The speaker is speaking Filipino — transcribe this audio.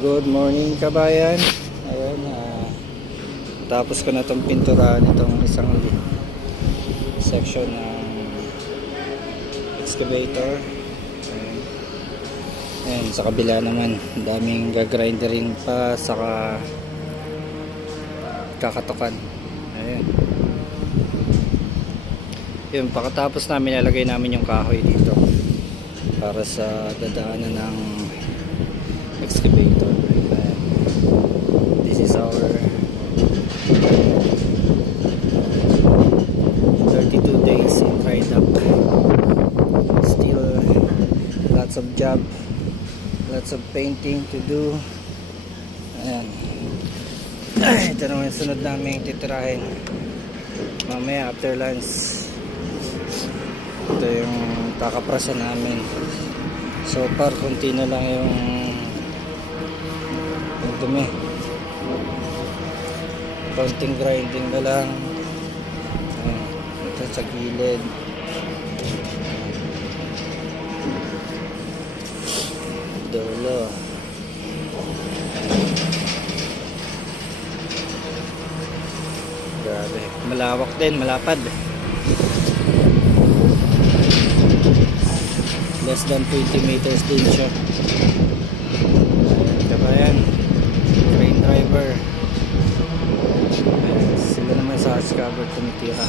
Good morning kabayan. Ayun, tapos ko na itong pinturahan itong isang section ng excavator. Ayun, sa kabila naman daming gagrindering pa saka kakatukan. Ayun. Yun, pagkatapos namin ilalagay namin yung kahoy dito para sa dadaanan ng excavator. This is our 32 days in dry dock. Still lots of job, lots of painting to do. Ayan. Ito naman yung sunod namin titirahin mamaya after lunch. Ito yung kakaprasan namin. So far konti na lang yung dumi, konting grinding na lang. Ito sa gilid, dulo. Grabe, malawak din, malapad. Less than 20 meters din siya. Kabayan, crane driver. Sila naman sa cover tumitira.